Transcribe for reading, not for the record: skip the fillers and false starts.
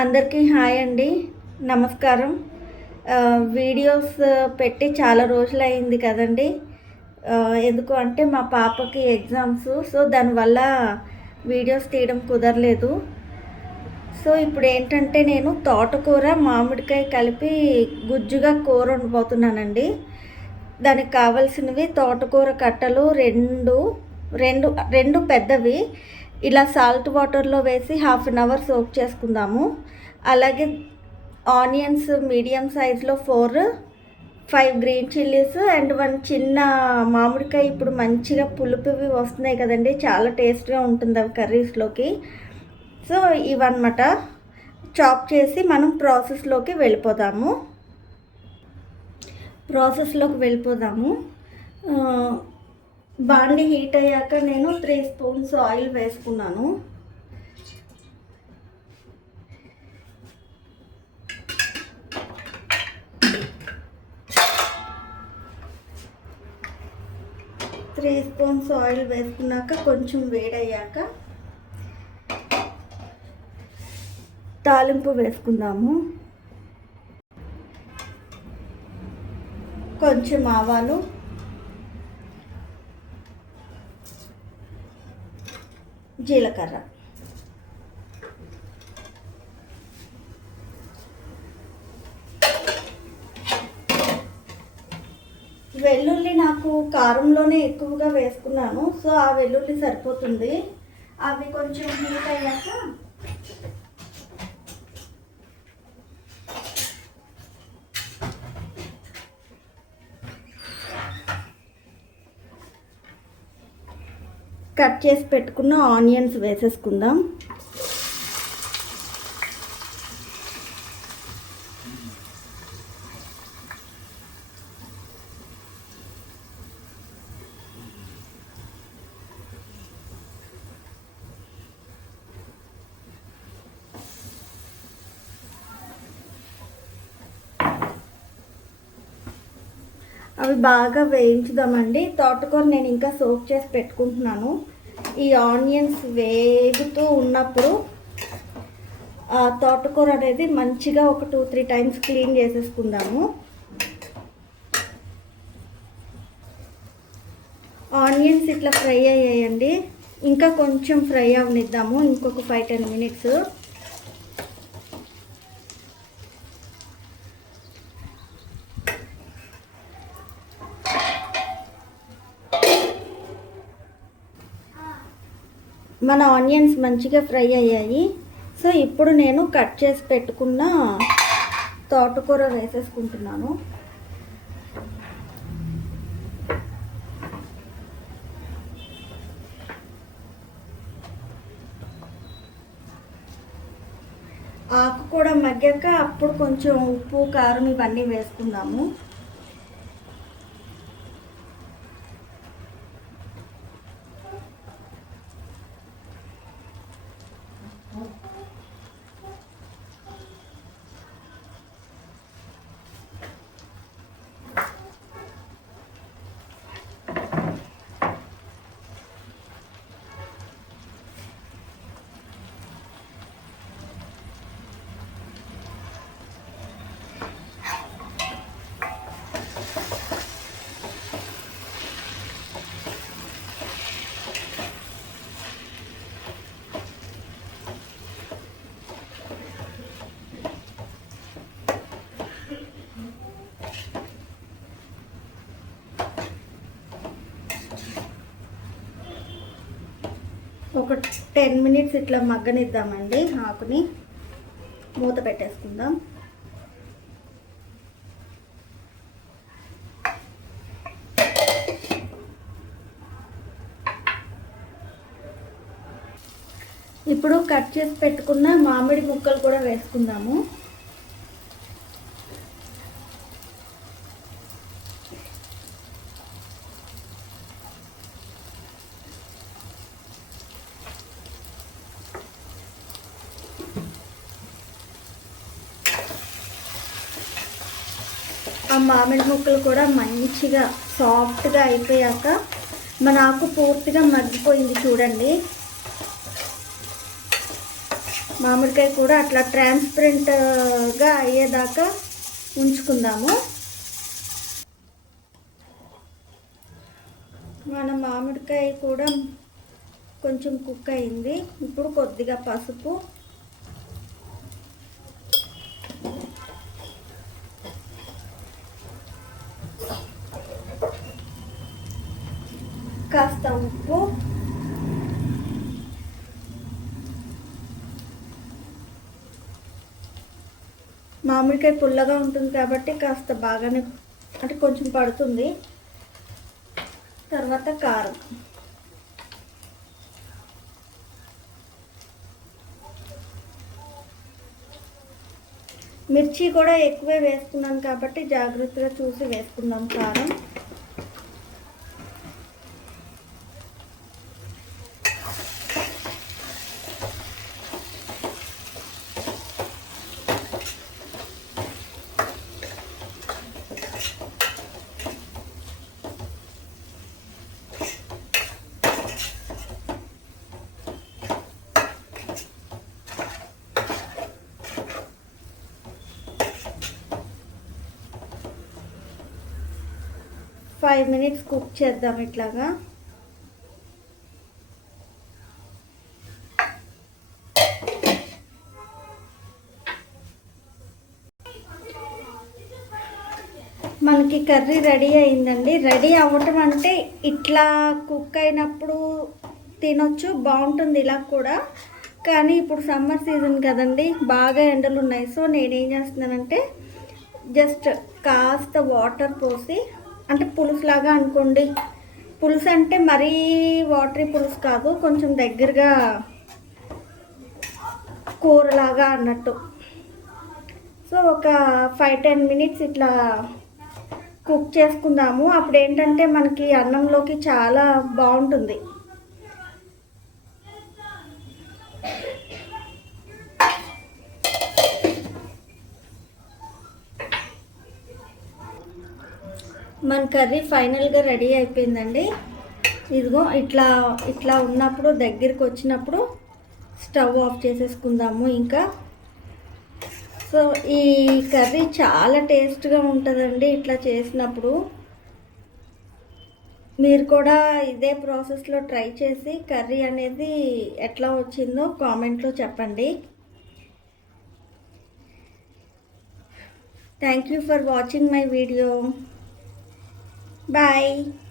అందరికీ హాయ్ అండి. నమస్కారం. వీడియోస్ పెట్టి చాలా రోజులయింది కదండీ. ఎందుకు అంటే మా పాపకి ఎగ్జామ్స్. సో, దానివల్ల వీడియోస్ తీయడం కుదరలేదు. సో, ఇప్పుడేంటంటే నేను తోటకూర, మామిడికాయ కలిపి గుజ్జుగా కూర వండబోతున్నానండి. దానికి కావాల్సినవి తోటకూర కట్టలు 2 పెద్దవి ఇలా సాల్ట్ వాటర్లో వేసి హాఫ్ అన్ అవర్ సోక్ చేసుకుందాము. అలాగే ఆనియన్స్ మీడియం సైజులో 4, 5 గ్రీన్ చిల్లీస్ అండ్ 1 చిన్న మామిడికాయ. ఇప్పుడు మంచిగా పులుపువి వస్తున్నాయి కదండి, చాలా టేస్ట్గా ఉంటుంది అవి కర్రీస్లోకి. సో ఇవన్నమాట చాప్ చేసి మనం ప్రాసెస్లోకి వెళ్ళిపోదాము. బాండి హీట్ అయ్యాక నేను 3 స్పూన్స్ ఆయిల్ వేసుకున్నాను. వేసుకున్నాక కొంచెం వేడయ్యాక తాలింపు వేసుకుందాము. కొంచెం ఆవాలు, జీలకర్ర, వెల్లుల్లి నాకు కారంలోనే ఎక్కువగా వేసుకున్నాను. సో ఆ వెల్లుల్లి సరిపోతుంది. అవి కొంచెం హీట్ అయ్యాక కట్ చేసి పెట్టుకున్న ఆనియన్స్ వేసేసుకుందాం. అవి బాగా వేయించుదామండి. తోటకూర నేను ఇంకా సోక్ చేసి పెట్టుకుంటున్నాను. ఈ ఆనియన్స్ వేగుతూ ఉన్నప్పుడు ఆ తోటకూర అనేది మంచిగా ఒక 2-3 టైమ్స్ క్లీన్ చేసేసుకుందాము. ఆనియన్స్ ఇట్లా ఫ్రై అయ్యాయండి. ఇంకా కొంచెం ఫ్రై అవనిద్దాము, ఇంకొక 5-10 మినిట్స్. మన ఆనియన్స్ మంచిగా ఫ్రై అయ్యాయి. సో ఇప్పుడు నేను కట్ చేసి పెట్టుకున్న తోటకూర వేసేసుకుంటున్నాను. ఆకు కూడా మగ్గాక అప్పుడు కొంచెం ఉప్పు, కారం ఇవన్నీ వేసుకుందాము. ఒక 10 మినిట్స్ ఇట్లా మగ్గనిద్దామండి. ఆకుని మూత పెట్టేసుకుందాం. ఇప్పుడు కట్ చేసి పెట్టుకున్న మామిడి ముక్కలు కూడా వేసుకుందాము. ఆ మామిడి ముక్కలు కూడా మంచిగా సాఫ్ట్గా అయిపోయాక మన ఆకు పూర్తిగా మగ్గిపోయింది చూడండి. మామిడికాయ కూడా అట్లా ట్రాన్స్పరెంట్గా అయ్యేదాకా ఉంచుకుందాము. మన మామిడికాయ కూడా కొంచెం కుక్ అయింది. ఇప్పుడు కొద్దిగా పసుపు, కాస్త ఉప్పు, మామిడికాయ పుల్లగా ఉంటుంది కాబట్టి కాస్త బాగానే అంటే కొంచెం పడుతుంది. తర్వాత కారం, మిర్చి కూడా ఎక్కువే వేసుకున్నాను కాబట్టి జాగ్రత్తగా చూసి వేసుకుందాం కారం. ఫైవ్ మినిట్స్ కుక్ చేద్దాం ఇట్లాగా. మనకి కర్రీ రెడీ అయిందండి. రెడీ అవ్వటం అంటే ఇట్లా కుక్ అయినప్పుడు తినొచ్చు, బాగుంటుంది ఇలా కూడా. కానీ ఇప్పుడు సమ్మర్ సీజన్ కదండి, బాగా ఎండలు ఉన్నాయి. సో నేనేం చేస్తున్నానంటే జస్ట్ కాస్త వాటర్ పోసి, అంటే పులుసులాగా అనుకోండి. పులుసు అంటే మరీ వాటరీ పులుసు కాదు, కొంచెం దగ్గరగా కూరలాగా అన్నట్టు. సో ఒక 5-10 మినిట్స్ ఇట్లా కుక్ చేసుకుందాము. అప్పుడు ఏంటంటే మనకి అన్నంలోకి చాలా బాగుంటుంది. మన కర్రీ ఫైనల్గా రెడీ అయిపోయిందండి. ఇదిగో ఇట్లా ఉన్నప్పుడు, దగ్గరికి వచ్చినప్పుడు స్టవ్ ఆఫ్ చేసేసుకుందాము ఇంకా. సో ఈ కర్రీ చాలా టేస్ట్గా ఉంటుందండి ఇట్లా చేసినప్పుడు. మీరు కూడా ఇదే ప్రాసెస్లో ట్రై చేసి కర్రీ అనేది ఎట్లా వచ్చిందో కామెంట్లో చెప్పండి. Thank you for watching my video. Bye.